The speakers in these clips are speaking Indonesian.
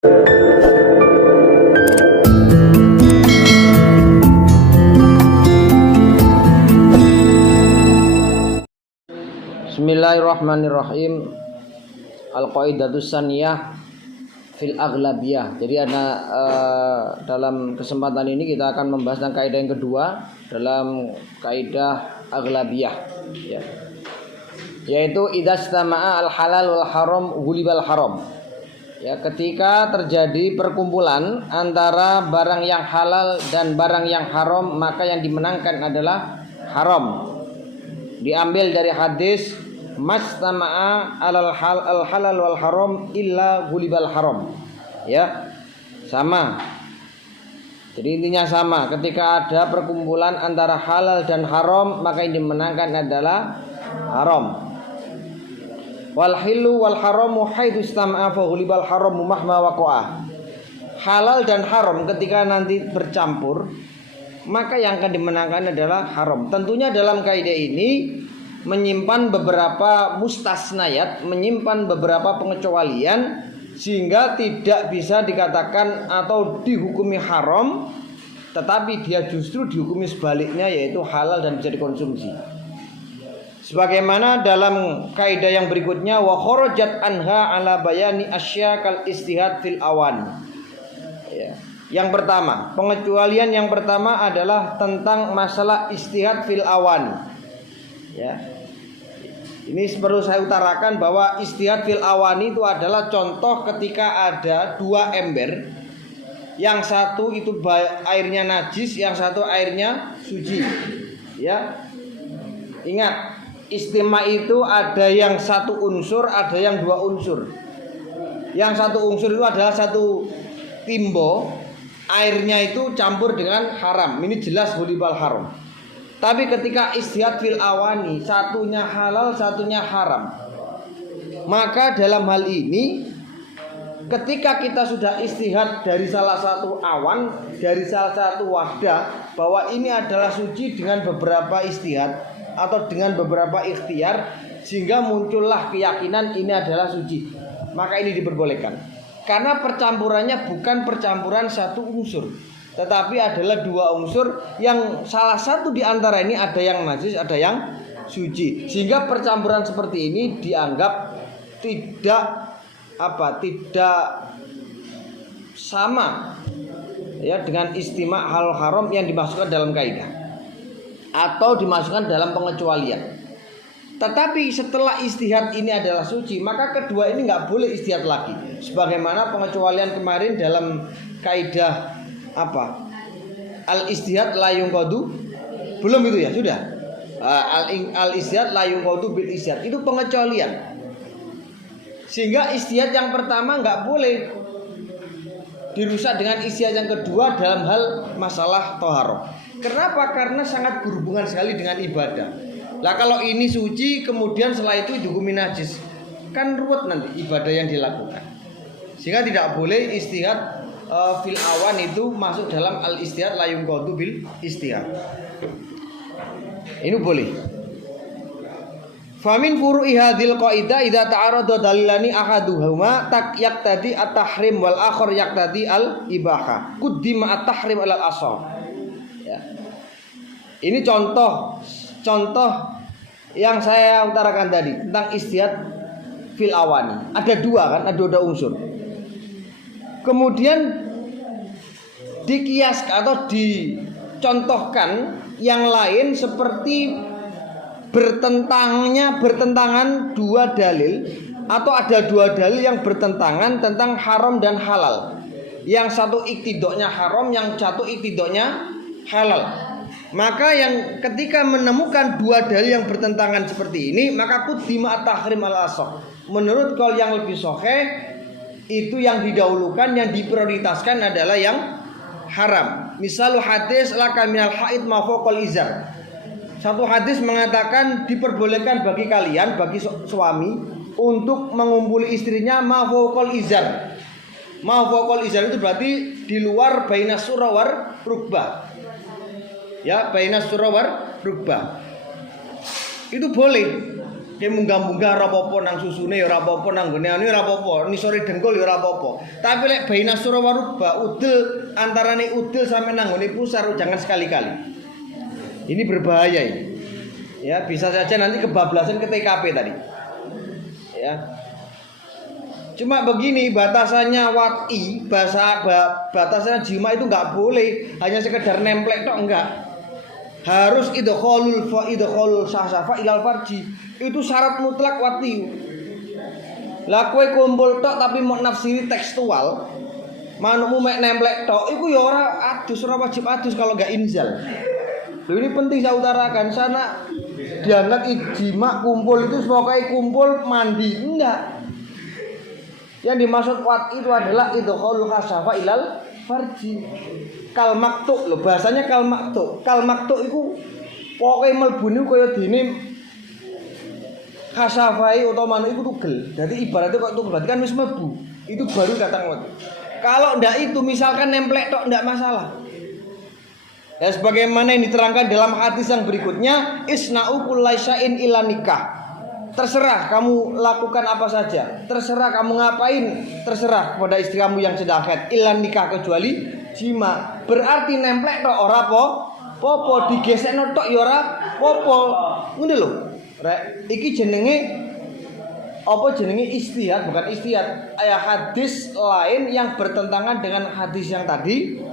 Bismillahirrahmanirrahim. Al-qaidatus saniyah fil aghlabiyah. Jadi dalam kesempatan ini kita akan membahas tentang kaidah yang kedua dalam kaidah aghlabiyah, ya. Yaitu idastama'a al-halal wal haram ghulibal haram. Ya, ketika terjadi perkumpulan antara barang yang halal dan barang yang haram, maka yang dimenangkan adalah haram. Diambil dari hadis mastama'a al halal wal haram illa ghulibal haram. Ya, sama. Jadi intinya sama. Ketika ada perkumpulan antara halal dan haram, maka yang dimenangkan adalah haram. Wal hilu wal haramu haitsu istama'a fa ghulibal haramu mahma waqa'a. Halal dan haram ketika nanti bercampur, maka yang akan dimenangkan adalah haram. Tentunya dalam kaidah ini menyimpan beberapa mustasnayat, menyimpan beberapa pengecualian, sehingga tidak bisa dikatakan atau dihukumi haram, tetapi dia justru dihukumi sebaliknya, yaitu halal dan bisa dikonsumsi. Sebagaimana dalam kaidah yang berikutnya, wa kharajat anha ala bayani asya kal istihad fil awan. Ya. Yang pertama, pengecualian yang pertama adalah tentang masalah istihad fil awan. Ya. Ini perlu saya utarakan bahwa istihad fil awani itu adalah contoh ketika ada dua ember, yang satu itu airnya najis, yang satu airnya suci. Ya. Ingat, istima itu ada yang satu unsur, ada yang dua unsur. Yang satu unsur itu adalah satu timbo, airnya itu campur dengan haram. Ini jelas ghulibal haram. Tapi ketika istihad fil awani, satunya halal, satunya haram, maka dalam hal ini ketika kita sudah istihad dari salah satu awan, dari salah satu wahdah, bahwa ini adalah suci dengan beberapa istihad atau dengan beberapa ikhtiar, sehingga muncullah keyakinan ini adalah suci, maka ini diperbolehkan. Karena percampurannya bukan percampuran satu unsur, tetapi adalah dua unsur yang salah satu di antara ini ada yang najis, ada yang suci. Sehingga percampuran seperti ini dianggap tidak sama, ya, dengan istima' hal haram yang dimasukkan dalam kaidah atau dimasukkan dalam pengecualian. Tetapi setelah istihad ini adalah suci, maka kedua ini nggak boleh istihad lagi. Sebagaimana pengecualian kemarin dalam kaidah al istihad la yunqadu, belum itu ya, sudah. Al istihad la yunqadu bil istihad, itu pengecualian. Sehingga istihad yang pertama nggak boleh dirusak dengan istihad yang kedua dalam hal masalah toharoh. Kenapa? Karena sangat berhubungan sekali dengan ibadah. Lah kalau ini suci kemudian setelah itu dihukumi najis, kan ruwet nanti ibadah yang dilakukan. Sehingga tidak boleh istihad fil awan itu masuk dalam al istihad la yunqadu bil istihad. Ini boleh. Famin furu'i hadhil qaidah idza ta'arada dalilani ahaduhuma yaqtadi at-tahrim wal akhar yaqtadi al-ibahah. Quddima at-tahrim alal asal. Ya. Ini contoh yang saya utarakan tadi tentang istihad fil awani. Ada dua kan, ada dua unsur. Kemudian dikiaskan atau dicontohkan yang lain seperti bertentangan dua dalil, atau ada dua dalil yang bertentangan tentang haram dan halal. Yang satu iktidoknya haram, yang satu iktidoknya halal. Maka yang ketika menemukan dua dalil yang bertentangan seperti ini, maka quddima at-tahrim al-asah. Menurut qaul yang lebih sahih, itu yang didahulukan, yang diprioritaskan adalah yang haram. Misal hadis laka minal haid ma fawqal izar. Satu hadis mengatakan diperbolehkan bagi kalian, bagi suami, untuk mengumpuli istrinya ma fawqal izar. Ma fawqal izar itu berarti di luar bainas surah war rukbah. Ya, bainas surah war rukbah. Itu boleh. Ki munggah-munggah ora apa-apa nang susune ya ora apa-apa nang gone anu ora apa-apa, nisore dengkul ya ora apa-apa. Tapi lek baina sura waruba udel antarane udel sampe nang gone pusar jangan sekali-kali. Ini berbahaya ini. Ya, bisa saja nanti kebablasan ke TKP tadi. Ya. Cuma begini batasannya wati, batasannya jima itu enggak boleh hanya sekedar nemplek tok enggak. Harus idkhalul sahsafa ilal farji. Itu syarat mutlak wati. Lah kowe kumpul tok tapi mau nafsiri tekstual, manukmu mek nemplek tok iku ya ora adus, ora wajib adus kalau enggak inzal. Loh, ini penting saya utarakan sana dianggap ijma kumpul itu semoga kumpul mandi enggak. Yang dimaksud wati itu adalah idkhalul sahsafa ilal farji. Kal maktuk lho bahasanya kal maktuk. Kal maktuk iku pokoke mlebune kaya dene kasafai utawa manuk iku tugel. Dadi ibaratnya kok tugel berarti kan wis mlebu. Itu baru datang wati. Kalau ndak itu misalkan nemplek tok ndak masalah. Ya sebagaimana yang diterangkan dalam hadis yang berikutnya, isna'u kullaisya'in ila nikah. Terserah kamu lakukan apa saja, terserah kamu ngapain, terserah kepada istri kamu yang sedang haid, ila nikah kecuali jima. Berarti nemplek tok ora popo, digesekno tok ya ora popo. Ngono lho. Rek, iki jenenge apa jenenge istihad, bukan istihad. Hadis lain yang bertentangan dengan hadis yang tadi.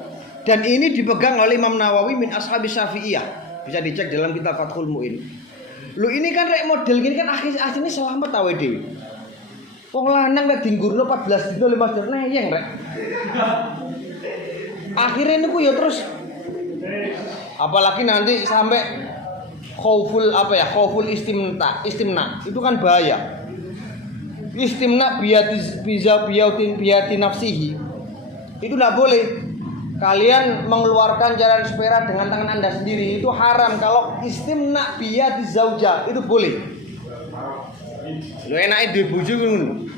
Dan ini dipegang oleh Imam Nawawi min ashabi Syafi'iyah. Bisa dicek dalam kitab Fathul Mu'in. Lu ini kan rek model gini kan asline selamat awe dhewe. Wong lanang nek dinggurno 14 dina 5 dina neyeng rek. Akhirnya niku ya terus apalagi nanti sampai khauful istimna. Itu kan bahaya. Istimna biyati nafsihi. Itu enggak boleh. Kalian mengeluarkan cairan sperma dengan tangan Anda sendiri itu haram. Kalau istimna biyati zauja itu boleh. Lo enake dhewe bojo ngono.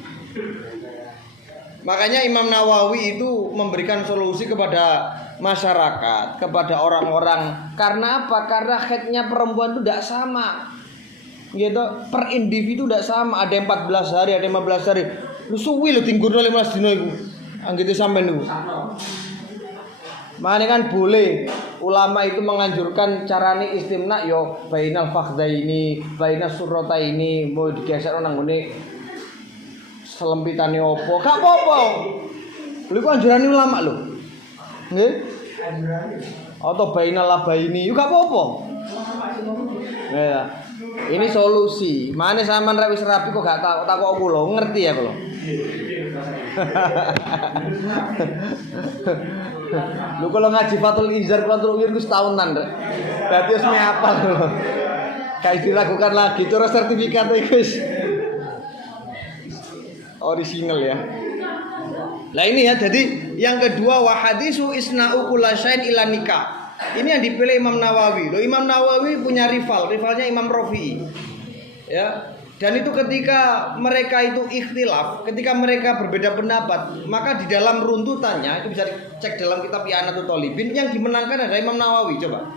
Makanya Imam Nawawi itu memberikan solusi kepada masyarakat, kepada orang-orang. Karena apa? Karena haidnya perempuan itu tidak sama. Gitu, per individu tidak sama. Ada yang 14 hari, ada yang 15 hari. Lu suwi lu tinggurno 15 dina iku. Anggite sampean niku. Makanya kan boleh ulama itu menganjurkan carane istimna yo bainal fakhdaini, bainas surrataini, mau digeser nang ngene selempitane opo? Gak apa-apa. Lha iku anjurane ulama lho. Nggih? Atau bainal labaini, yo gak apa-apa. Ya. Ini solusi. Mane sampean rek wis rapi kok gak takok kula, ngerti ya kula. Lu kalau ngaji Fathul Inzar Fathul Uwir ku setahunan rek. Berarti wis apal lho. Kayak dilakukan lagi terus sertifikat iku wis original ya. Lah ini ya, jadi yang kedua wa hadisu isna'u kullasain ila nikah. Ini yang dipilih Imam Nawawi. Loh, Imam Nawawi punya rivalnya Imam Rafi'i. Ya. Dan itu ketika mereka itu ikhtilaf, ketika mereka berbeda pendapat, maka di dalam runtutannya itu bisa dicek dalam kitab I'anatul Thalibin yang dimenangkan adalah Imam Nawawi. Coba.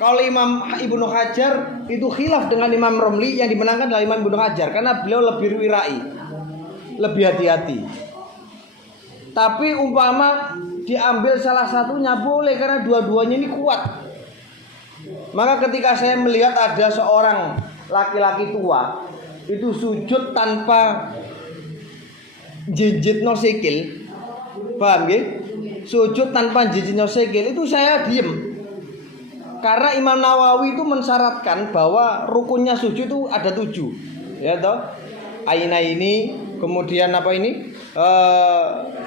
Kalau Imam Ibnu Hajar itu khilaf dengan Imam Romli, yang dimenangkan adalah Imam Ibnu Hajar karena beliau lebih wirai, lebih hati-hati. Tapi umpama diambil salah satunya boleh karena dua-duanya ini kuat. Maka ketika saya melihat ada seorang laki-laki tua itu sujud tanpa jijitno sikil, paham nggih? Sujud tanpa jijitno sikil itu saya diem. Karena Imam Nawawi itu mensyaratkan bahwa rukunnya sujud itu ada 7. Ya toh? Aina ini, kemudian apa ini?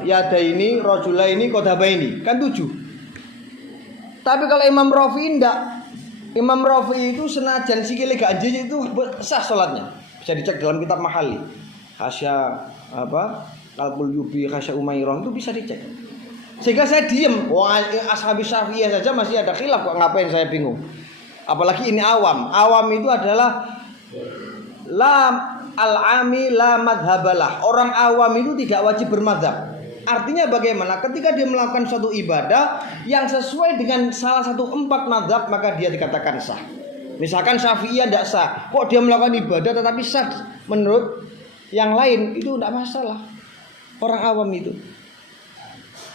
Yada ini, rojula ini, kodaba ini. Kan 7. Tapi kalau Imam Rafi'i enggak. Imam Rafi'i itu senajan sikile gak jijik itu sah salatnya. Bisa dicek dalam kitab Mahali. Khasya apa? Qalbul Yubi, Khasya Umairah itu bisa dicek. Sehingga saya diem. Wah, ashabi Syafi'iyah saja masih ada khilaf kok, ngapain saya bingung. Apalagi ini awam. Awam itu adalah la al-ami la madhabalah. Orang awam itu tidak wajib bermadzhab. Artinya bagaimana? Ketika dia melakukan suatu ibadah yang sesuai dengan salah satu 4 mazhab, maka dia dikatakan sah. Misalkan Syafi'iyah tidak sah, kok dia melakukan ibadah tetapi sah menurut yang lain, itu tidak masalah. Orang awam itu.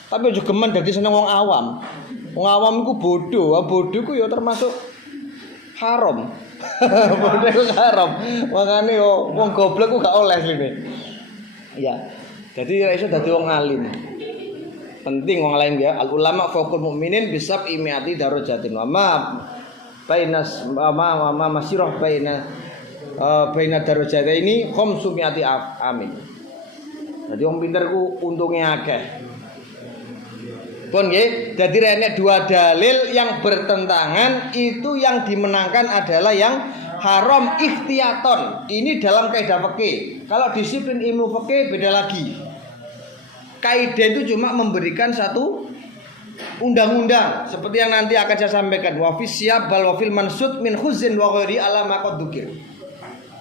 Tapi aja geman dadi seneng wong awam. Wong awam iku bodoh, bodoh ku ya termasuk haram. Bodoh ku haram. Makane yo wong goblok ku gak oleh sini. Ya. Jadi ra iso dadi wong alim. Penting wong alim ya. Al ulama faqul mukminin bisab imiati darajatin wa ma bainas ma masirah baina darajat ini khamsumiati amin. Jadi wong pinter ku untungnya akeh. Pun nggih, dadi rene dua dalil yang bertentangan itu yang dimenangkan adalah yang haram ikhtiyaton. Ini dalam kaidah fikih. Kalau disiplin ilmu fikih beda lagi. Kaidah itu cuma memberikan satu undang-undang seperti yang nanti akan saya sampaikan. Wa fi siyab bal wa fil mansud min khuzin wa ghairi ala ma qad dzukir.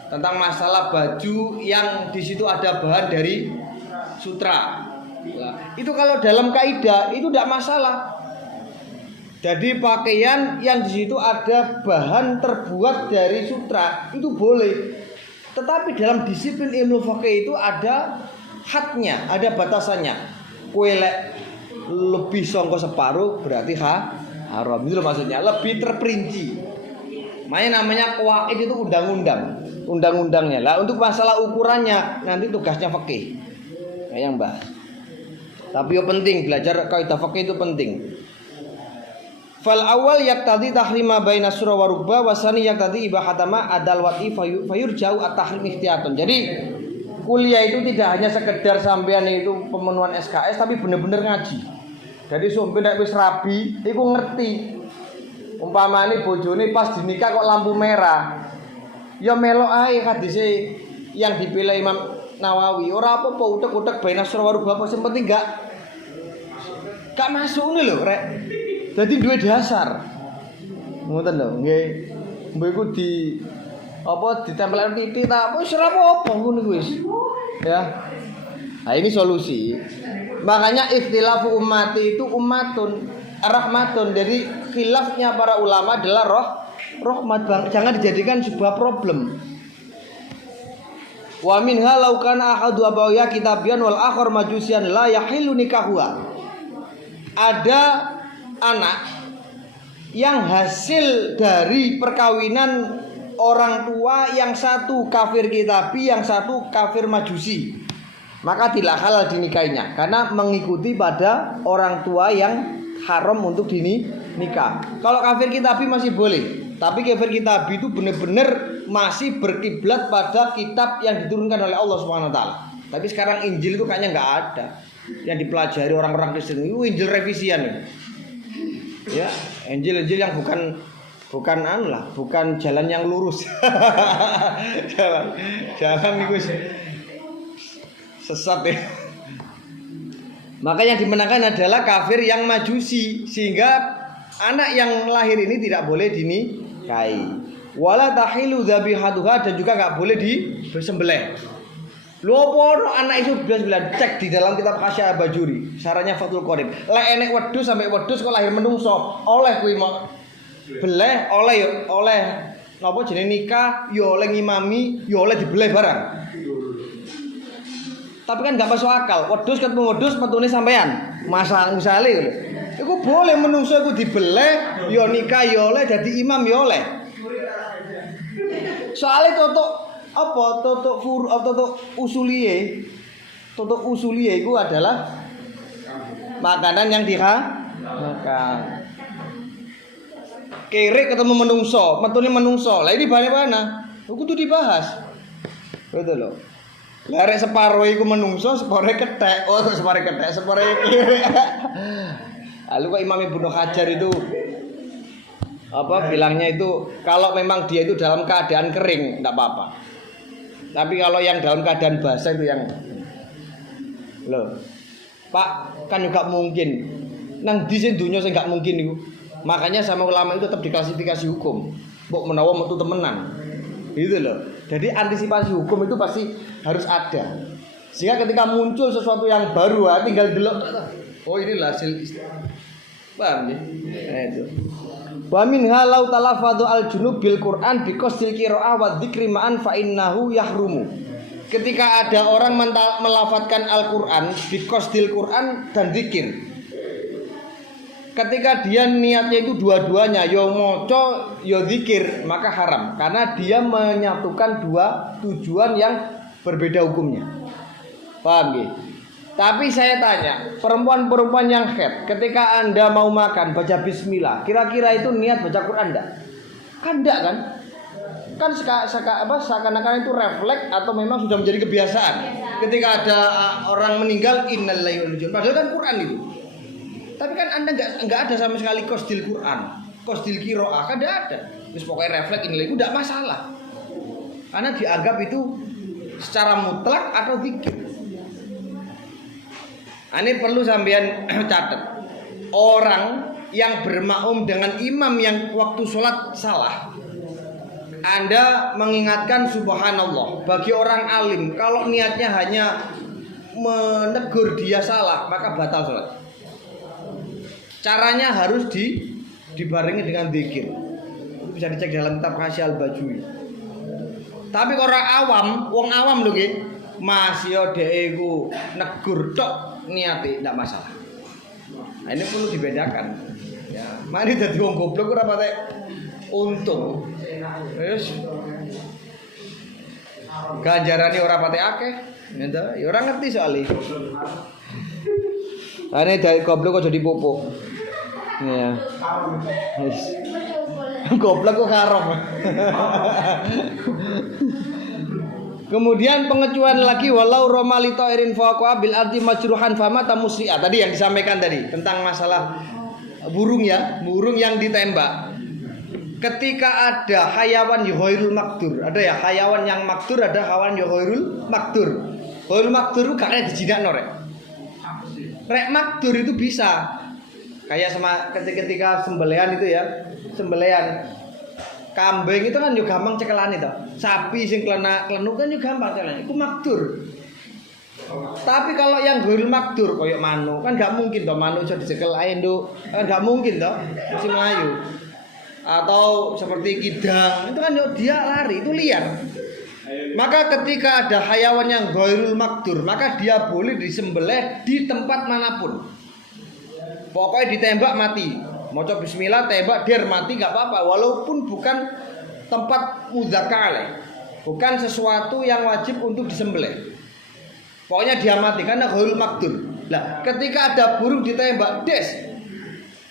Tentang masalah baju yang di situ ada bahan dari sutra. Nah, itu kalau dalam kaidah itu tidak masalah. Jadi pakaian yang di situ ada bahan terbuat dari sutra itu boleh. Tetapi dalam disiplin ilmu fikih itu ada hadnya, ada batasannya. Kowe lek lebih sangka separuh berarti haram. Itu maksudnya, lebih terperinci. Makanya namanya qawaid itu undang-undangnya. Lah untuk masalah ukurannya nanti tugasnya fikih. Yang bahas. Tapi yang penting belajar kaidah fikih itu penting. Fal awal yaqtadi tahrima baina surah wa rukbah wa sani yaqtadi ibahatama adal wati fayurjau at-tahrim ikhtiyatun. Jadi kuliah itu tidak hanya sekedar sampean itu pemenuhan SKS tapi bener-bener ngaji. Jadi sampeyan nek wis rabi iku ngerti. Umpamane bojone pas dinikah kok lampu merah. Ya melok ae hadise yang dipilih Imam Nawawi, ora apa-apa utek-utek baina surah wa rukbah, sing penting gak masuk ngene lho, rek. Dadi duwe dasar. Ngoten lho, nggih. Mbok iku di apa ditempelkan titik ta apa wis ora apa-apa ngono wis. Ya. Nah, ini solusi. Makanya ikhtilafu ummati itu ummatun rahmatun. Jadi khilafnya para ulama adalah rahmat, Bang. Jangan dijadikan sebuah problem. Wa minha law kana ahadu abawaya kitabian wal akhar majusian la yahilu nikahuha. Ada anak yang hasil dari perkawinan orang tua yang satu kafir kitabi, yang satu kafir majusi. Maka tidak halal dinikahinya karena mengikuti pada orang tua yang haram untuk dinikah. Kalau kafir kitabi masih boleh, tapi kafir kitabi itu benar-benar masih berkiblat pada kitab yang diturunkan oleh Allah Subhanahu wa taala. Tapi sekarang Injil itu kayaknya enggak ada. Yang dipelajari orang-orang Kristen itu Injil revisian ini. Ya, Injil yang bukan anu lah, bukan jalan yang lurus. jalan itu sesat ya. Maka yang dimenangkan adalah kafir yang majusi, sehingga anak yang lahir ini tidak boleh dinikahi. Wala tahilu dzabihatuha, dan juga enggak boleh disembelih. Lho apa anak itu bilang cek di dalam kitab Hasya Bajuri, sarannya Fathul Qorib. Lek enek wedhus sampai wedhus kok lahir menungso, oleh kuwi mau beleh, oleh napa jenenge nikah, ya oleh ngimami, ya oleh dibeleh barang. Tapi kan enggak masuk akal. Wedhus ketemu wedhus metune sampean. Masa misale lho. Iku boleh menungso iku dibeleh, ya nikah ya oleh, dadi imam ya oleh. Soale totok apa totok usuliye itu adalah makanan yang makan. Kere ketemu menungso, metune menungso. Lah ini bagaimana? Kudu dibahas. Betul loh. Lah rek separo iku menungso, separo kethek. Oh, separo kethek, separo kere. Lalu kok Imam Ibnu Hajar itu bilangnya itu kalau memang dia itu dalam keadaan kering enggak apa-apa. Tapi kalau yang dalam keadaan basah itu yang loh. Pak, kan juga mungkin nang di sing dunya sing enggak mungkin itu. Makanya sama ulama itu tetap diklasifikasi hukum. Mbok menawa metu temenan. Gitu loh. Jadi antisipasi hukum itu pasti harus ada. Sehingga ketika muncul sesuatu yang baru, tinggal delok. Oh, ini hasil Paham ya? Nah, itu. Wa minha law talafadhu al-junub bil Qur'an bi qasdil qira'ah wa dzikri ma'an fa innahu yahrumu. Ketika ada orang melafadzkan Al-Qur'an bi qasdil Qur'an dan zikir. Ketika dia niatnya itu dua-duanya, yo maca yo zikir, maka haram karena dia menyatukan dua tujuan yang berbeda hukumnya. Paham ya? Tapi saya tanya, perempuan-perempuan yang haid, ketika Anda mau makan baca bismillah, kira-kira itu niat baca Quran enggak? Kan enggak kan? Kan seakan-akan itu refleks atau memang sudah menjadi kebiasaan. Ketika ada orang meninggal innalillahi wa inna ilaihi raji'un, padahal kan Quran itu. Tapi kan Anda enggak ada sama sekali qasdil Quran, qasdil qiraah kan enggak ada. Terus pokoknya refleks ini itu enggak masalah. Karena dianggap itu secara mutlak atau zikir. Ini perlu sampean catat. Orang yang bermakmum dengan imam yang waktu sholat salah, Anda mengingatkan subhanallah. Bagi orang alim, kalau niatnya hanya menegur dia salah, maka batal sholat. Caranya harus dibarengi dengan zikir. Itu bisa dicek dalam kitab Hasyi Al-Bajuri. Tapi orang awam, wong awam lho nggih, Mas yo dhek iku negur tok niate ndak masalah. Nah, ini perlu dibedakan. Ya, mari dadi wong goblok ora patek untung. Wis. Ganjarane ora patek akeh, ngene ya ora ngerti soalé. Ane dari goblok kok jadi popok. Ya. Wis. Goblok kok haram. Kemudian pengecualian lagi walau romalito irin faqwa bil ardi majruhan famata musri'a. Tadi yang disampaikan tadi tentang masalah burung ya, burung yang ditembak. Ketika ada hayawan ghairul makdur, ada ya hayawan yang makdur, ada hayawan ghairul makdur. Ghairul makdur itu gak dijinakno rek. Rek makdur itu bisa. Kayak sama ketika sembelihan itu ya, sembelihan. Kambing itu kan juga gampang cekelan itu. Sapi sing klenuk kan juga gampang cekelan. Itu makdur. Tapi kalau yang guril makdur koyok manuk kan gak mungkin toh manuk iso dicekel ae nduk. Kan gak mungkin toh mesti melayu. Atau seperti kidang itu kan dia lari, itu liar. Maka ketika ada hayawan yang ghairul makdur, maka dia boleh disembelih di tempat manapun. Pokoknya ditembak mati. Maca bismillah tembak der mati gak apa-apa walaupun bukan tempat mudzakale. Bukan sesuatu yang wajib untuk disembelih. Pokoknya dia mati karena ghairul makdur. Lah, ketika ada burung ditembak des,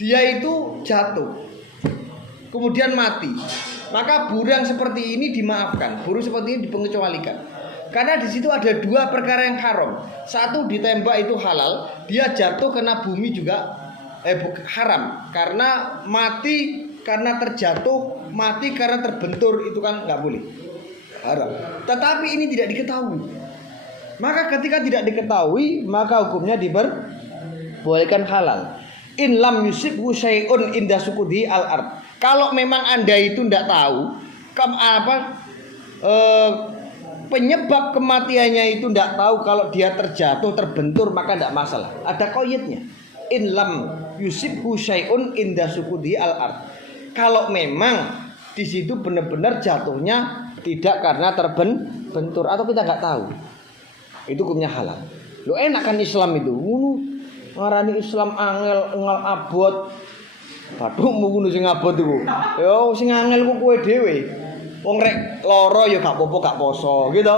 dia itu jatuh. Kemudian mati. Maka burung seperti ini dimaafkan. Burung seperti ini dipengecualikan. Karena di situ ada dua perkara yang haram. Satu ditembak itu halal, dia jatuh kena bumi juga haram karena mati karena terjatuh, mati karena terbentur itu kan nggak boleh, haram. Tetapi ini tidak diketahui, maka ketika tidak diketahui maka hukumnya diperbolehkan halal. In lam yusibhu syai'un inda sukudi al ard. Kalau memang Anda itu tidak tahu penyebab kematiannya itu tidak tahu, kalau dia terjatuh terbentur maka tidak masalah. Ada qaidnya. In lam yusibhu syai'un inda sukudi al ard. Kalau memang di situ benar-benar jatuhnya tidak karena terbentur atau kita nggak tahu, itu hukumnya halal. Lo enak kan Islam itu, ngarani Islam angel abot. Bathukmu ngono sing abot iku. Yo sing angel ku kowe dhewe. Wong rek lara ya gak apa-apa gak poso, gitu.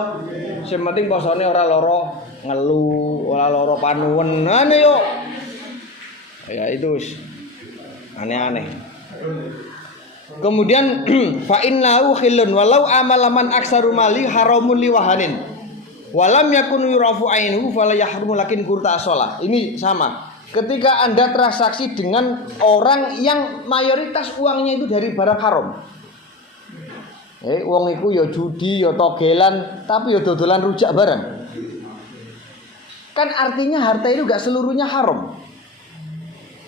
Sing penting posone ora lara ngelu, ora lara panuwen. Ngene yo. Ya itu aneh-aneh. Kemudian fa innahu khillun walau amalaman aksaru mali haramun liwahanin. Walam yakun yurafu ainu fala yahrumu lakin kurta shalah. Ini sama. Ketika Anda transaksi dengan orang yang mayoritas uangnya itu dari barang haram. Wong iku ya judi, ya togelan, tapi ya dodolan rujak barang. Kan artinya harta itu gak seluruhnya haram.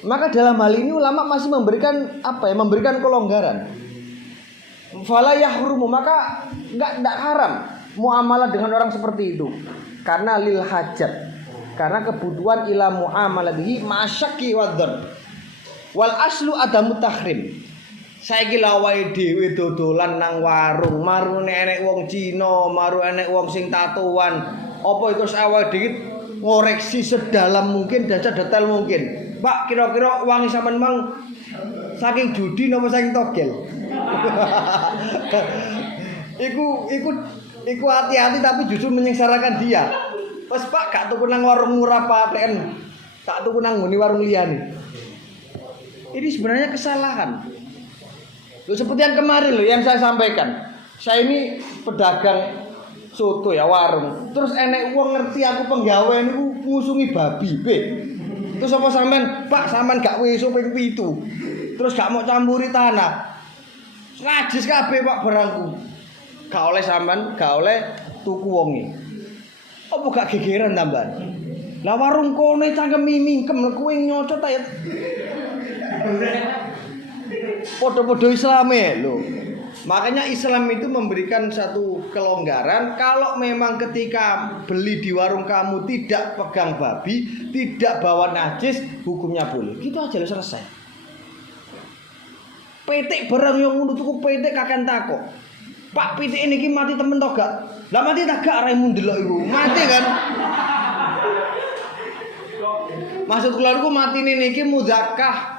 Maka dalam hal ini ulama masih memberikan memberikan kelonggaran. Fala yahrumu, maka enggak haram muamalah dengan orang seperti itu. Karena lil hajat. Karena kebutuhan ila muamalatihi masyaqi wadzar. Wal aslu adamu tahrim. Saiki lawae dhewe dodolan nang warung, maru enek wong Cina, maru enek wong sing tatoan. Apa iku awake dhewe ngoreksi sedalam mungkin dan sedetail mungkin. Pak, kira-kira wangi sampean mang saking judi napa saking togel? Iku hati-hati tapi justru menyengsarakan dia. Wes Pak, gak tuku nang warung murah paten. Tak tuku nang ngene warung liyane. Ini sebenarnya kesalahan. Loh, seperti yang kemarin loh yang saya sampaikan. Saya ini pedagang soto ya warung. Terus enek wong ngerti aku penggawe niku ngusungi babi, Be. Terus apa sampean, Pak, sampean gak weso ping 7. Terus gak mau campuri tanah. Najis kabeh Pak barangku. Gak oleh sampean, gak oleh tuku wonge. Apa gak gegeran tambahan? Lah warung kone cangkem mingkem kowe nyocot ta ya. Podo-podo Islame lho. Makanya Islam itu memberikan satu kelonggaran kalau memang ketika beli di warung kamu tidak pegang babi, tidak bawa najis, hukumnya boleh. Gitu aja lo selesai. Petik barang yang ngono tuku petik kakan takok. Pak, petik ini mati temen to gak? Lah mati tak gak raimu ndelok iku. Mati kan? Maksud keluarku mati niki mudzakkah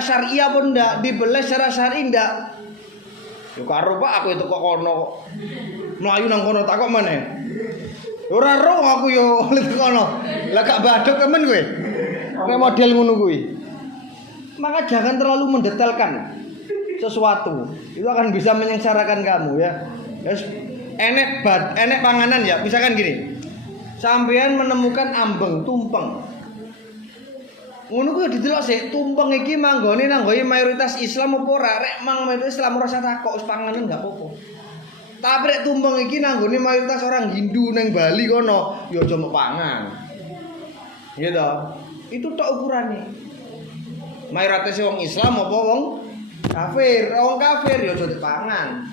syariah pun ndak, dibeles secara syar'i ndak. Yo karo Pak aku itu kok kono. Mlayu nang kono takok meneh. Ora ro aku yo oleh kono. Lah gak badhok temen kowe. Nek model ngono kuwi. Maka jangan terlalu mendetailkan sesuatu. Itu akan bisa menyengsarakan kamu ya. Yes. Enek panganan ya, misalkan gini. Sampeyan menemukan ambeng, tumpeng. Ngono kuwi didelok sik, tumpeng iki manggone nang nggoe mayoritas Islam apa ora? Rek mang mayoritas Islam ora usah takok, wis panganan enggak apa-apa. Tapi rek tumpeng iki nang nggone mayoritas orang Hindu nang Bali kono, ya aja mbok pangan. Gitu. Itu tok ukurane. Mayoritas wong Islam apa wong kafir? Wong kafir ya aja dipangan.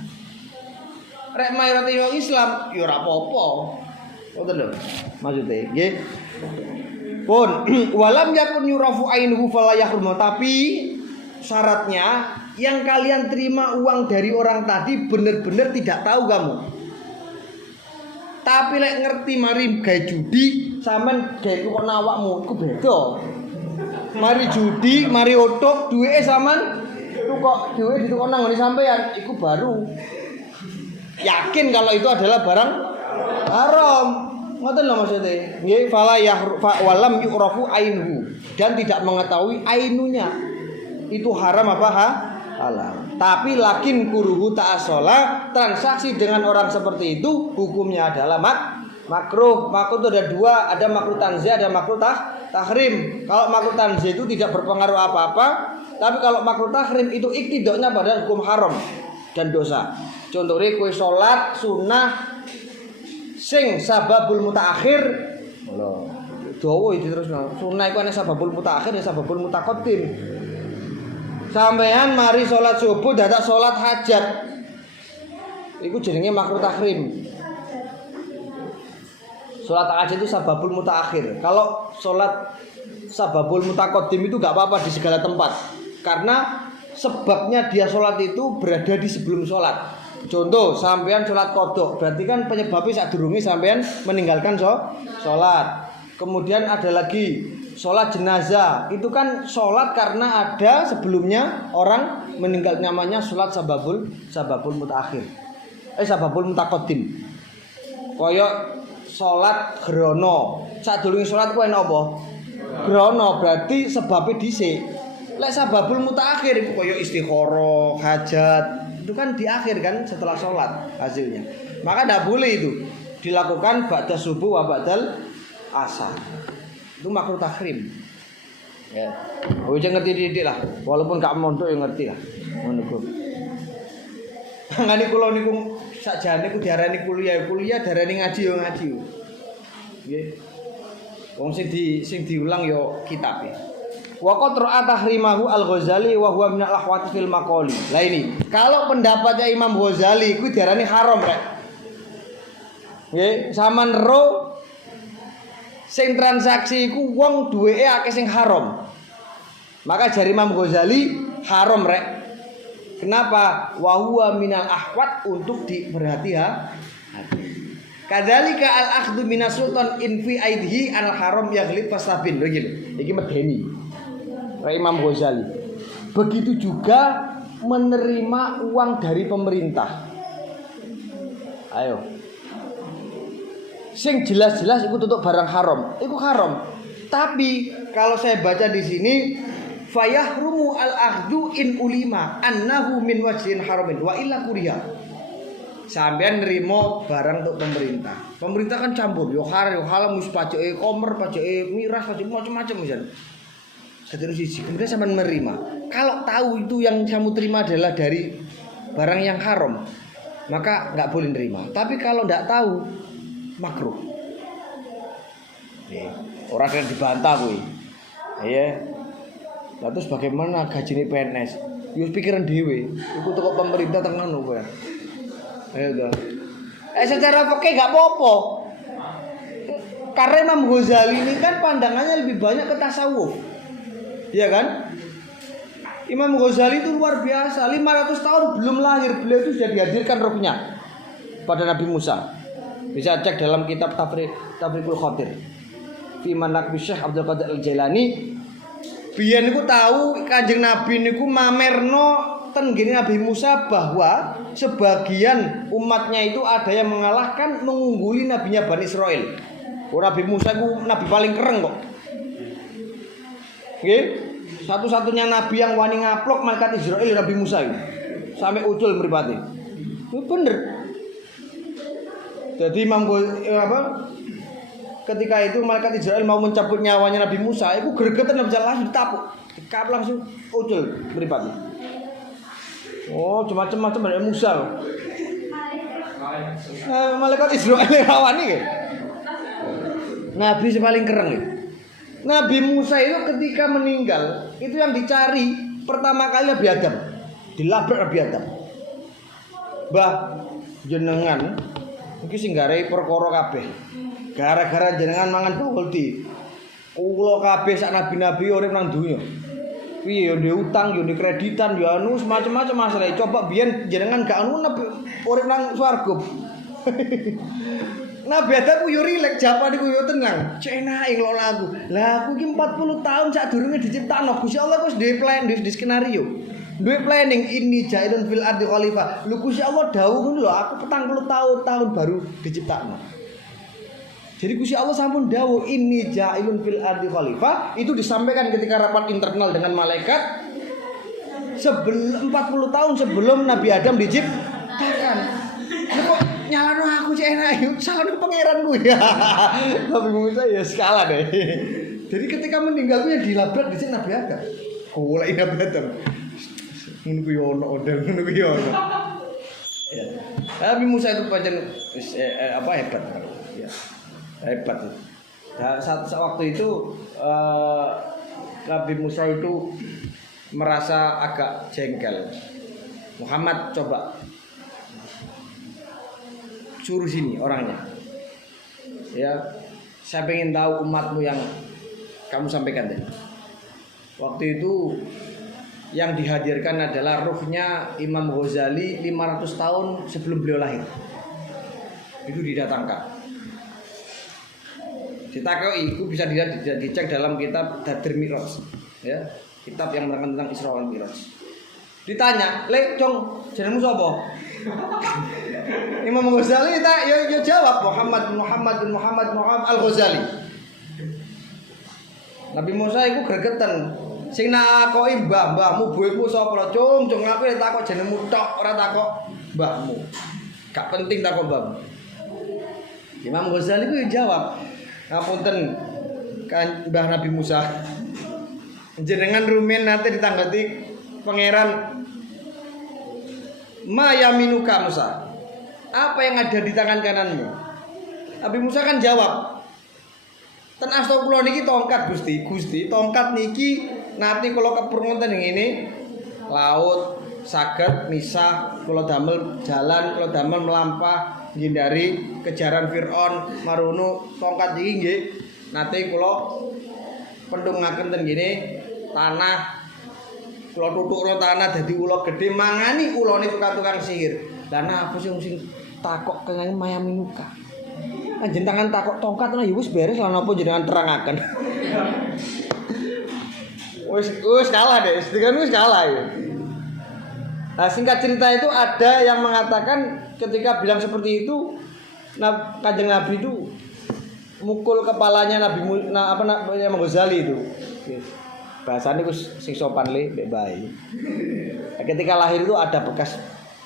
Rek mayoritas wong Islam ya ora apa-apa. Ngoten lho. Maksude, nggih. Pun walam yakun yurafu ainuhu fala yahrum, tapi syaratnya yang kalian terima uang dari orang tadi benar-benar tidak tahu kamu. Tapi lek ngerti mari gawe judi, sampean gawe kok awakmu iku beda. Mari judi, mari otok, duweke sampean tukok duwe ditukok nang ngene sampean, iku baru yakin kalau itu adalah barang haram. Ngoten lho maksudnya. Nggih, fala walam yu'rafu ainuhu, dan tidak mengetahui ainunya. Itu haram apa halal. Tapi lakin kuruhu ta'asola, transaksi dengan orang seperti itu hukumnya adalah makruh. Makruh itu ada dua, ada makruh tanzih, ada makruh tahrim. Kalau makruh tanzih itu tidak berpengaruh apa-apa, tapi kalau makruh tahrim itu iktidoknya pada hukum haram dan dosa. Contohnya kue sholat sunnah sing sababul mutaakhir lho dawa iki terus sunah iku ana sababul mutaakhir ya sababul mutaqaddim. Sampeyan mari salat subuh dadak salat hajat iku jenenge makruh tahrim. Salat hajat itu sababul mutaakhir. Kalau salat sababul mutaqaddim itu gak apa-apa di segala tempat karena sebabnya dia salat itu berada di sebelum salat. Contoh, sampean sholat kodok, berarti kan penyebabnya sadurunge sampean meninggalkan sholat. Kemudian ada lagi sholat jenazah, itu kan sholat karena ada sebelumnya orang meninggal, namanya sholat sababul mutaakhir, sababul mutaqaddim. Koyok sholat grono, sadurunge sholat kuwi apa? Grono berarti sebabnya dhisik. Lek sababul mutaakhir iku koyok istikharah, hajat, itu kan di akhir kan setelah sholat hasilnya. Maka tidak boleh itu dilakukan ba'da subuh wa ba'dal asar. Itu makruh tahrim. Ya. Wis ngerti didik lah, walaupun gak mondok ya ngerti lah. Ngono ku. Ngene kula niku sakjane ku diarani kuliah diarani ngaji ya ngaji. Nggih. Wong sing diulang ya kitabe. Wa qad ra'a tahrimahu Al-Ghazali wa huwa min al-ahwati fil maqali. Lah ini, kalau pendapatnya Imam Ghazali kuwi diarani haram rek. Nggih, sampean ro sing transaksi iku wong duweke akeh sing haram. Maka jari Imam Ghazali haram rek. Kenapa? Wa huwa minal ahwat, untuk diperhati-hati. Kadzalika al akhdhu minas sultan in fi aidhi al haram yaghlib fasabin. Begitu. Iki medeni. Imam Ghazali. Begitu juga menerima uang dari pemerintah. Ayo. Sing jelas-jelas itu tutup barang haram. Itu haram. Tapi kalau saya baca di sini fayahrumu al akhdhu in ulima annahu min wajhin haramin wa illa kuriha. Sampean nerimo barang untuk pemerintah. Pemerintah kan campur, yo halal mus pajake komer, pajake miras, pajake macam-macam misalnya. Satu sisi, kemudian sampean menerima. Kalau tahu itu yang kamu terima adalah dari barang yang haram, maka nggak boleh nerima. Tapi kalau nggak tahu, makruh. Orang yang dibantah kuwi. Iya. Lah terus bagaimana gajine PNS? Yo pikiran dhewe. Iku teko pemerintah tenan lho kowe. Ayo dah. Secara fikih enggak apa-apa. Karena Imam Ghazali ini kan pandangannya lebih banyak ke tasawuf. Iya kan? Imam Ghazali itu luar biasa. 500 tahun belum lahir, beliau itu sudah dihadirkan rohnya pada Nabi Musa. Bisa cek dalam kitab Tafriqul Khatir. Fi Manaqib Syekh Abdul Qadir Al-Jailani. Biyen niku tahu Kanjeng Nabi niku mamerno ten gini Nabi Musa bahwa sebagian umatnya itu ada yang mengalahkan, mengungguli nabinya Bani Israel. Nabi Musa itu nabi paling keren kok. Nggih, satu-satunya nabi yang wani ngaplok malaikat Israel Nabi Musa itu. Sampai ucul mripate. Itu bener. Jadi ketika itu malaikat Israel mau mencabut nyawanya Nabi Musa, itu gregetan bisa langsung ditapuk. Dikap langsung ucul mripate. Oh, macam-macam dari Musa. Malaikat Israel rawani nggih. Nabi paling keren nih. Nabi Musa itu ketika meninggal, itu yang dicari pertama kali Nabi Adam. Dilabrak Nabi Adam. Mbah jenengan iki sing garai perkara kabeh. Gara-gara jenengan mangan bawulti. Kula kabeh sak nabi-nabi urip nang donya. Piye yo ndek utang, yo ndek kreditan, yo anu macam-macam masalah. Coba biyen jenengan gak anu urip nang swarga. Nabi Adam ku yo rileks, jawaban iku yo tenang. Cek enake ngelola aku. Lah aku iki 40 tahun sadurunge diciptakno. Gusti Allah wis duwe plan, duwe skenario. Duwe planning ini jailun fil ardi khalifah. Lho Gusti Allah dawuh ngono lho, aku 40 tahun baru diciptakno. Jadi Gusti Allah sampun dawuh ini jailun fil ardi khalifah, itu disampaikan ketika rapat internal dengan malaikat 40 tahun sebelum Nabi Adam diciptakan. Kok nyalano aku cek enak, salahno pangeran ku ya. Nabi Musa ya skala deh. Jadi ketika meninggal itu ya dilabrak dicek Nabi Adam. Golek Nabi Adam. Ngono ku yo ono ondel ngono ku yo ono. Ya. Nabi Musa itu pancen hebat kan. Ya. Hebat. Nah, saat waktu itu Nabi Musa itu merasa agak jengkel. Muhammad coba suruh sini orangnya. Ya, saya pengen tahu umatmu yang kamu sampaikan tadi. Waktu itu yang dihadirkan adalah ruhnya Imam Ghazali 500 tahun sebelum beliau lahir. Itu didatangkan. Ditakoi itu bisa dicek dalam kitab Dadir Miraj, ya, kitab yang menerangkan tentang Isra wal Miraj. Ditanya, "Lek, Cong, jenengmu sapa?" Imam Ghazali yo jawab Muhammad Al-Ghazali. Nabi Musa iku gregetan. Sing nakoki mbahmu bueku sapa, Cung? Aku takok jenengmu tok, ora takok mbahmu. Gak penting takok mbahmu. Imam Ghazali ku jawab, "Ngapunten kan Mbah Nabi Musa. Jenengan rumen nanti ditanggati pangeran ma yaminuka Musa. Apa yang ada di tangan kananmu?" Nabi Musa kan jawab, "Ten asta kula niki tongkat Gusti, tongkat niki nanti kula kepur ngoten ngene laut saged misah kula damel jalan, kula damel melampah ngindari kejaran Firaun marunu tongkat iki nggih nate kula pentungaken ten ngene tanah Kula tutukno tanah dadi ula gedhe mangani ulane tukang-tukang sihir. Lah napa sing takok kenane mayaminuka. Jenengan takok tongkat lah ya wis beres lah napa jenengan terangaken. Wis kalah deh, sedekah wis kalah ya. Nah, singkat cerita itu ada yang mengatakan ketika bilang seperti itu Kanjeng Nabi itu mukul kepalanya Imam Ghazali itu. Bahasanya itu sing sopan le mbek bae. Ketika lahir itu ada bekas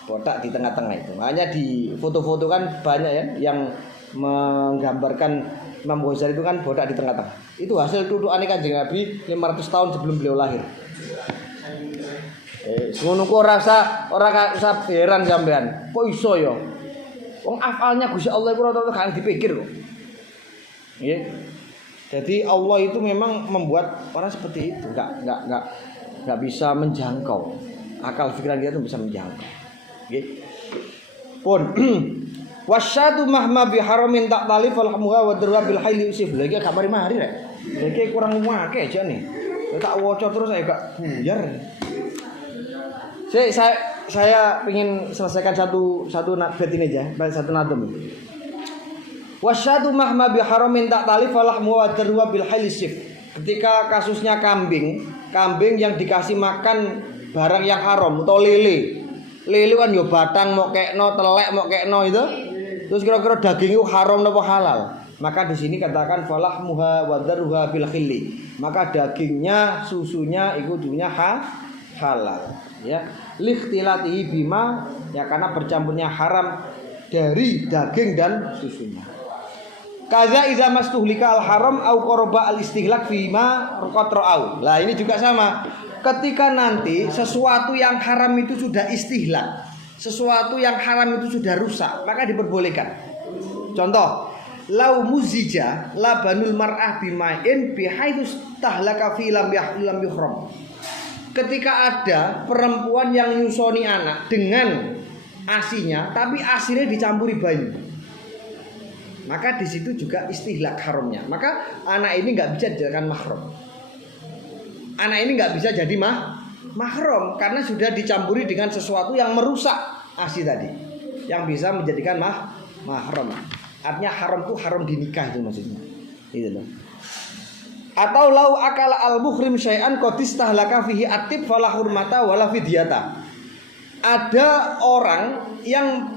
botak di tengah-tengah itu. Makanya di foto-foto kan banyak ya yang menggambarkan Imam Ghazali itu kan botak di tengah-tengah. Itu hasil tudukan Kanjeng Nabi 500 tahun sebelum beliau lahir. Ngono kok ora usah heran sampean. Kok iso ya? Wong afalnya Gusti Allah iku rata-rata gak dipikir kok. Nggih. Jadi Allah itu memang membuat orang seperti itu, enggak bisa menjangkau. Akal pikiran kita itu bisa menjangkau. Nggih. Pun wasyatu mahma biharamin tak talif wal hamuha wa darwa bil haili usif. Lagi gak mari-mari rek. Lagi kurang akeh aja nih. Tak waca terus saya gak buyar. Saya ingin selesaikan satu bait ini aja, satu nadam. Wasyatu mahma biharamin tak talif wal hamuha wa darwa bil haili usif. Ketika kasusnya kambing yang dikasih makan barang yang haram atau lele. Lele kan yo batang mau kekno, telek mau kekno itu. Terus kira-kira daging itu haram atau halal? Maka di sini katakan falahmuha wadharuha bil khilli. Maka dagingnya, susunya itu dunia halal. Ya, likhtilatihi bima ya karena bercampurnya haram dari daging dan susunya. Kaza idza mastuhlika al haram au qoroba al istihlak bima qatra'u. Lah ini juga sama. Ketika nanti sesuatu yang haram itu sudah istihlak, sesuatu yang haram itu sudah rusak, maka diperbolehkan. Contoh, lau muzija labanul mar'ah bima'in bihaitsu tahlaka fi lam yuhram. Ketika ada perempuan yang nyusoni anak dengan asinya, tapi asinya dicampuri bayi, maka di situ juga istihlak haramnya. Maka anak ini nggak bisa dijadikan mahram. Anak ini nggak bisa jadi mahram karena sudah dicampuri dengan sesuatu yang merusak asi tadi, yang bisa menjadikan mahram. Artinya haram itu haram di nikah itu maksudnya. Itu loh. Atau lau akala al muhrim syai'an qad istahlaka fihi atib fala hurmata wala fidyata. Ada orang yang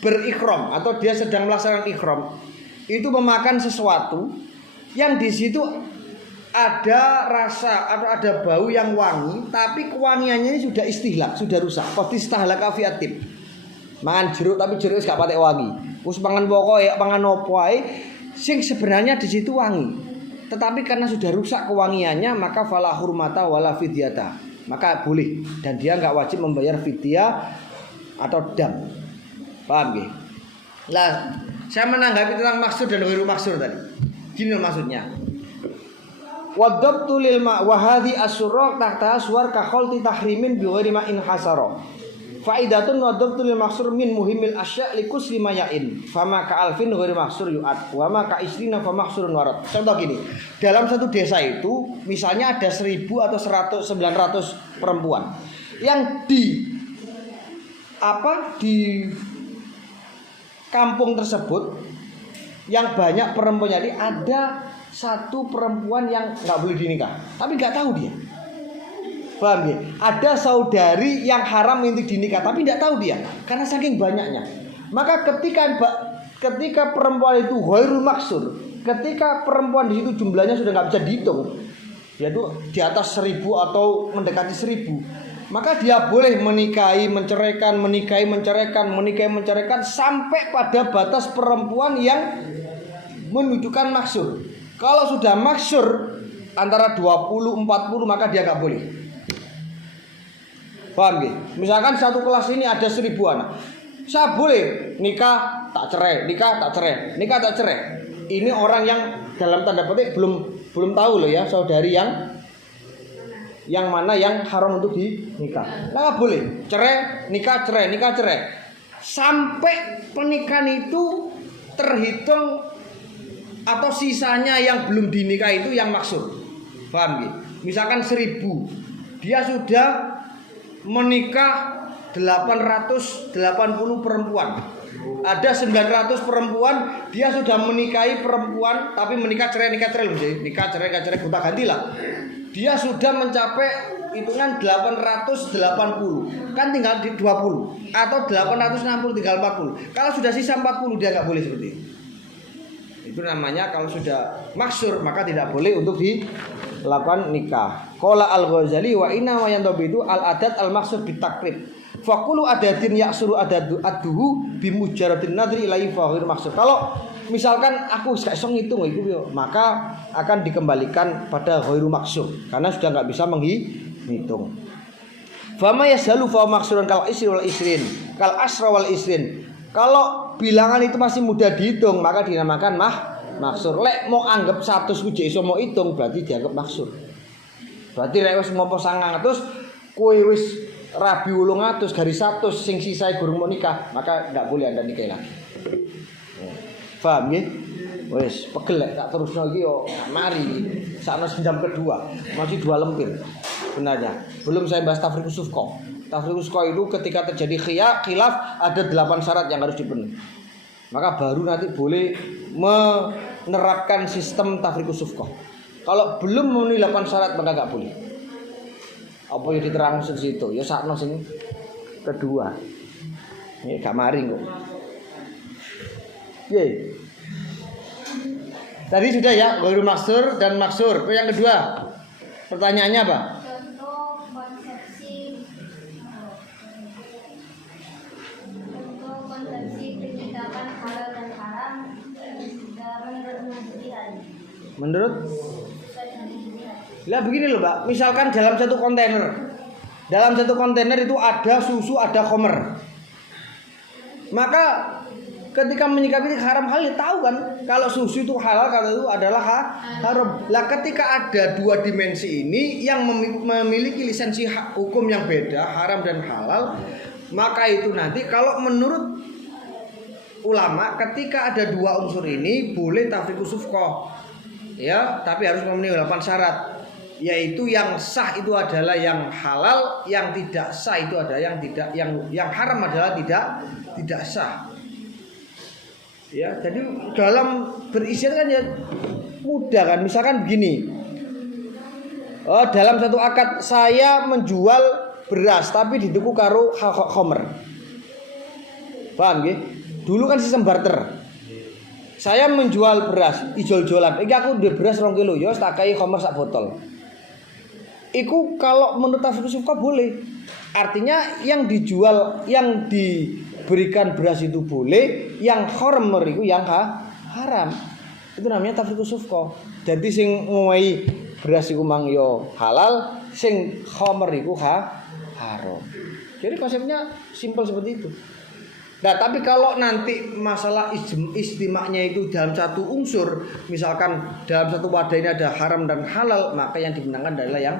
berikhram atau dia sedang melaksanakan ikhram, itu memakan sesuatu yang di situ ada rasa atau ada bau yang wangi, tapi kewangiannya ini sudah istihlak, sudah rusak. Qad istahlaka fi atib. Mangan jeruk tapi jeruk gak patek wangi. Wis pangan pokoke pangan opo ae sing sebenarnya di situ wangi. Tetapi karena sudah rusak kewangiannya, maka fala hurmata wala fidyata. Maka boleh dan dia enggak wajib membayar fidyah atau dam. Paham nggih? Lah, saya menanggapi tentang maksud dan ghairu maksud tadi. Gini maksudnya. Wadabtu lil ma wa hadhi asyuraq tahta aswar ka khalti tahrimin bi ghairi ma in hasara. Faidatun wadabtu lil maksur min muhimmil asya' likus limayain. Fama ka alfin ghairi maksur yu'at wa ma ka isrina fa mahsurun warat. Contoh gini, dalam satu desa itu misalnya ada 1000 atau 100 900 perempuan yang di kampung tersebut yang banyak perempuannya, jadi ada satu perempuan yang nggak boleh dinikah, tapi nggak tahu dia. Paham ya? Ada saudari yang haram untuk dinikah, tapi tidak tahu dia karena saking banyaknya. Maka ketika perempuan itu ghairul maksur, ketika perempuan di situ jumlahnya sudah nggak bisa dihitung, yaitu di atas 1000 atau mendekati 1000, maka dia boleh menikahi, menceraikan, sampai pada batas perempuan yang menunjukkan maksur. Kalau sudah maksur antara 20-40 maka dia nggak boleh. Paham gak? Misalkan satu kelas ini ada 1000 anak, saya boleh nikah tak cerai, nikah tak cerai, nikah tak cerai. Ini orang yang dalam tanda petik belum tahu loh ya, saudari yang mana yang haram untuk dinikah. Nah boleh cerai, nikah cerai, nikah cerai, sampai pernikahan itu terhitung atau sisanya yang belum dinikah itu yang maksud. Paham gak? Misalkan 1000 dia sudah menikah 880 perempuan. Ada 900 perempuan, dia sudah menikahi perempuan, tapi menikah cerai loh, nikah cerai gonta ganti lah. Dia sudah mencapai hitungan 880, kan tinggal di 20 atau 860 tinggal 40. Kalau sudah sisa 40 dia nggak boleh seperti itu. Itu namanya kalau sudah maksur maka tidak boleh untuk dilakukan nikah. Qala Al-Ghazali wa inna ma yantabidu al-adat al-maksur bitakrib. Fakulu adatin yaksuru aduhu bimujaradin nadri ilaihi fahir maksud. Kalau misalkan aku gak iso ngitung itu, maka akan dikembalikan pada ghairu maksud karena sudah nggak bisa menghitung. Fama yasalu fa maksuran kal isri wal isrin kal asra wal isrin. Kalau bilangan itu masih mudah dihitung maka dinamakan maksur. Lek mau anggap 100 ku iso mau hitung berarti dianggap maksur. Berarti lek wis mompo 900 kowe wis Rabi 800 garis 100 sing sisae gurung mau nikah, maka enggak boleh Anda nikah lagi. Paham nggih? Wis pegel lek tak terusno iki yo mari sakno jam kedua, masih 2 lempir. Benarnya, belum saya bahas tafriqus sufqa. Tafriqus sufqa itu ketika terjadi khilaf ada 8 syarat yang harus dipenuhi. Maka baru nanti boleh menerapkan sistem tafriqus sufqa. Kalau belum memenuhi 8 syarat maka enggak boleh. Apa yang diterang di situ? Ya sakno sing kedua. Ini gak maring kok. Ye. Tadi sudah ya, ghairu maksur dan maksur. Yang kedua, pertanyaannya apa? Contoh konsepsi pendidikan halal dan haram menurut Lah begini loh Pak, misalkan dalam satu kontainer itu ada susu, ada khamr. Maka ketika menyikapi haram halal tahu kan kalau susu itu halal, kalau itu adalah haram. Lah ketika ada dua dimensi ini yang memiliki lisensi hukum yang beda, haram dan halal, maka itu nanti kalau menurut ulama ketika ada dua unsur ini boleh tafriqus sufqa. Ya, tapi harus memenuhi 8 syarat. Yaitu yang sah itu adalah yang halal, yang tidak sah itu adalah yang tidak, yang haram adalah tidak sah. Ya, jadi dalam berisyarat kan ya mudah kan. Misalkan begini, dalam satu akad saya menjual beras tapi dituku karo khamr. Paham nggih? Dulu kan sistem barter. Saya menjual beras, ijol-jolan. Iki aku duwe beras 2 kilo, ya tak kai khamr sak botol. Iku kalau menurut tafriqus sufqa boleh. Artinya yang dijual, yang diberikan beras itu boleh, yang khamr itu yang haram. Itu namanya tafriqus sufqa. Jadi sing ngowahi beras iku mang yo halal, sing khamr iku haram. Jadi konsepnya simpel seperti itu. Nah, tapi kalau nanti masalah istimaknya itu dalam satu unsur, misalkan dalam satu wadah ini ada haram dan halal, maka yang dimenangkan adalah yang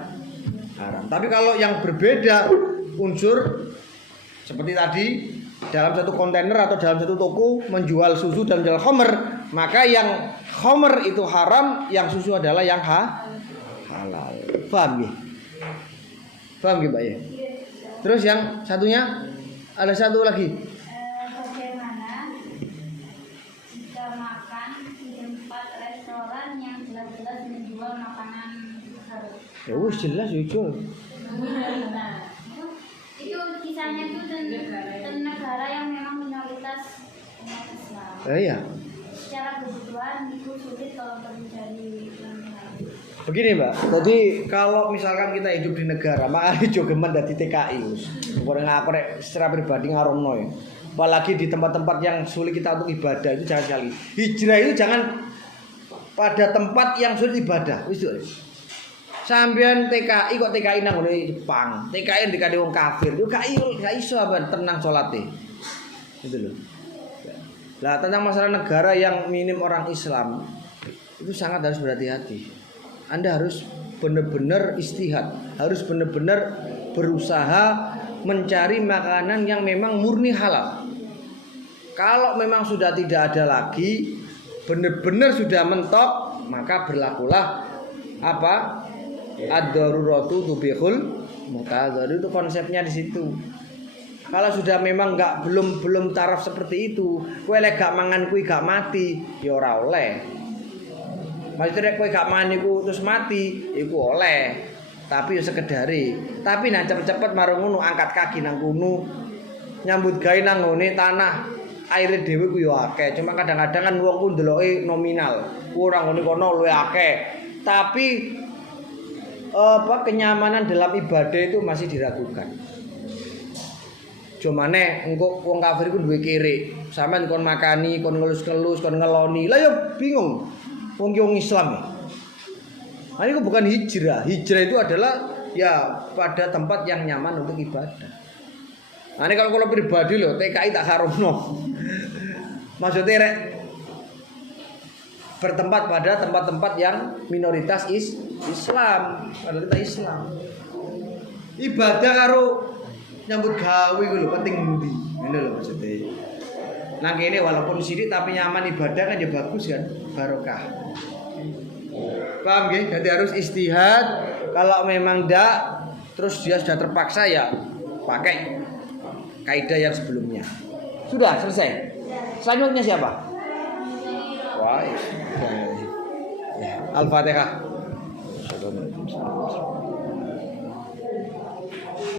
haram. Tapi kalau yang berbeda unsur, seperti tadi dalam satu kontainer atau dalam satu toko menjual susu dan menjual khamr, maka yang khamr itu haram, yang susu adalah yang halal. Paham ya? Paham ya Mbak ya? Terus yang satunya ada satu lagi. Bagaimana jika makan di tempat restoran yang jelas-jelas menjual makanan haram? Ya wis jelas jujur. Nah, itu kisahnya itu dan negara yang memang minoritas umat Islam. Iya. Secara kebutuhan itu sulit kalau terjadi. Begini Mbak, jadi kalau misalkan kita hidup di negara, maka jogeman dari TKI, orang aku secara pribadi ngaromno ya. Apalagi di tempat-tempat yang sulit kita untuk ibadah itu jangan sekali. Hijrah itu jangan pada tempat yang sulit ibadah. Sampeyan TKI kok TKI nang ngene Jepang, TKI dikane wong kafir, yo gak iso apa tenang salate. Gitu loh. Lah tentang masalah negara yang minim orang Islam itu sangat harus berhati-hati. Anda harus benar-benar istihad, harus benar-benar berusaha mencari makanan yang memang murni halal. Kalau memang sudah tidak ada lagi, benar-benar sudah mentok, maka berlakulah apa? Ad-daruratu tubihul Mu'tadhar itu konsepnya di situ. Kalau sudah memang belum taraf seperti itu, kowe lek gak mangan kuwi gak mati, ya ora oleh. Maksudnya kowe gak mangan iku terus mati, iku oleh. Tapi ya sekedari. Tapi nah cepet-cepet marung ngono angkat kaki nang kono, nyambut gawe nang ngene tanah aire dhewe ku ya akeh. Cuma kadang-kadang kan wong ku ndeloke nominal. Ora ngene kono luwih akeh. Tapi kenyamanan dalam ibadah itu masih diragukan. Jomane engko wong kafir ku duwe kere. Sampeyan kon makani, kon ngelus-ngelus, kon ngeloni. Lah ya bingung. Wong ki wong Islam. Nah, ini bukan hijrah. Hijrah itu adalah ya pada tempat yang nyaman untuk ibadah. Nah, ini kalau pribadi loh, TKI tak haramno. Maksudnya rek bertempat pada tempat-tempat yang minoritas Islam, minoritas Islam. Ibadah karo nyambut gawe ku lho penting endi. Ngono lho maksudnya. Nang kene walaupun sidik tapi nyaman ibadah kan ya bagus kan, barokah. Paham nggih? Jadi harus istihad. Kalau memang ndak terus dia sudah terpaksa ya pakai kaidah yang sebelumnya. Sudah selesai. Selanjutnya siapa? Wah. Ya. Al-Fatihah.